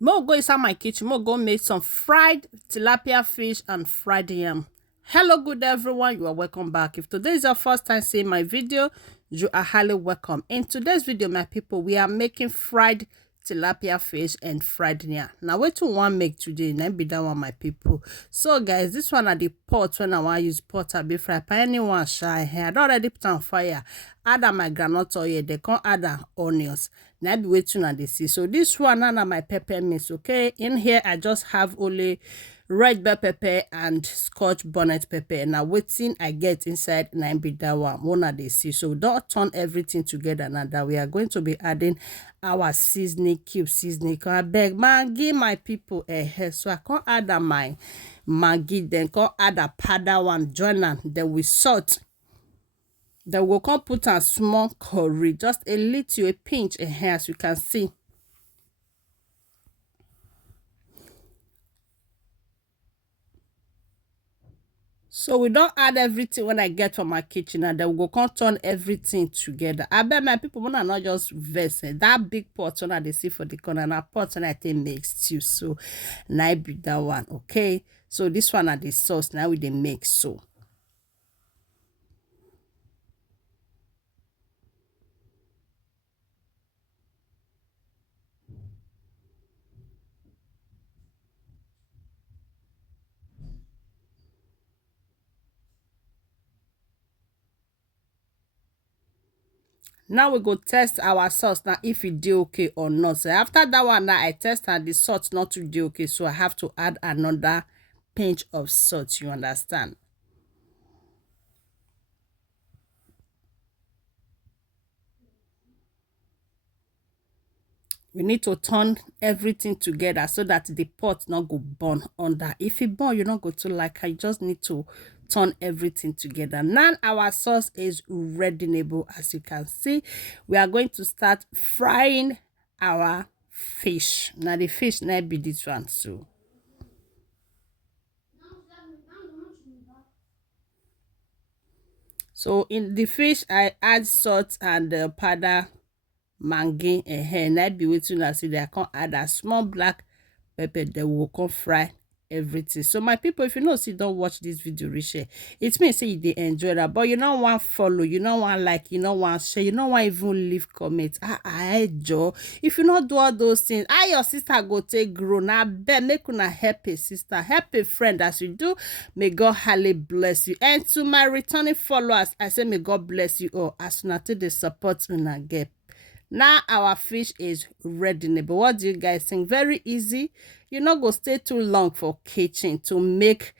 Mo go inside my kitchen. Mo go make some fried tilapia fish and fried yam. Hello, good everyone. You are welcome back. If today is your first time seeing my video, you are highly welcome. In today's video, my people, we are making fried tilapia fish and fried yam. Now, what do you want to make today? Now be that one, my people. So, guys, this one at the pot when I want to use pot, I'll be fry pan. Anyone shy here. I don't already put on fire. Add my groundnut oil. They can't add onions. Now be waiting on the see. So this one now my pepper mix. Okay, in here I just have only red bell pepper and scotch bonnet pepper. Now waiting I get inside now be that one of the see. So don't turn everything together now that we are going to be adding our seasoning cube seasoning. I beg Maggi my people so I can't add my Maggi, then can't add a powder one join and then we salt. Then we'll come put a small curry, just a little, a pinch in here, as you can see. So we don't add everything when I get from my kitchen, and then we'll come turn everything together. I bet my people wanna not just vex that big pot when they see for the corner, and a pot when I think makes stew. So now I be that one, okay? So this one are the sauce now we they make so. Now we go test our sauce now if it do okay or not. So after that one now I test and the salt not to do okay, so I have to add another pinch of salt, you understand? We need to turn everything together so that the pot not go burn under. If it burn, you not go to like, I just need to turn everything together. Now our sauce is ready-able. As you can see, we are going to start frying our fish. Now the fish now be this one so. So in the fish, I add salt and powder Maggi and I be waiting to see that I can add a small black pepper that will come fry everything. So my people, if you know see don't watch this video share, it means say they enjoy that, but you don't want follow, you don't want like, you don't want share, you don't want even leave comments. Joe, if you not do all those things, your sister go take grow now. Bet make una help a sister, help a friend as you do. May God highly bless you. And to my returning followers, I say may God bless you all as soon as they support una get. Now our fish is ready. But what do you guys think? Very easy. You're not going to stay too long for kitchen to make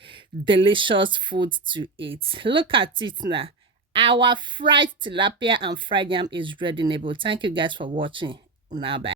delicious food to eat. Look at it now. Our fried tilapia and fried yam is ready. Thank you guys for watching. Now bye.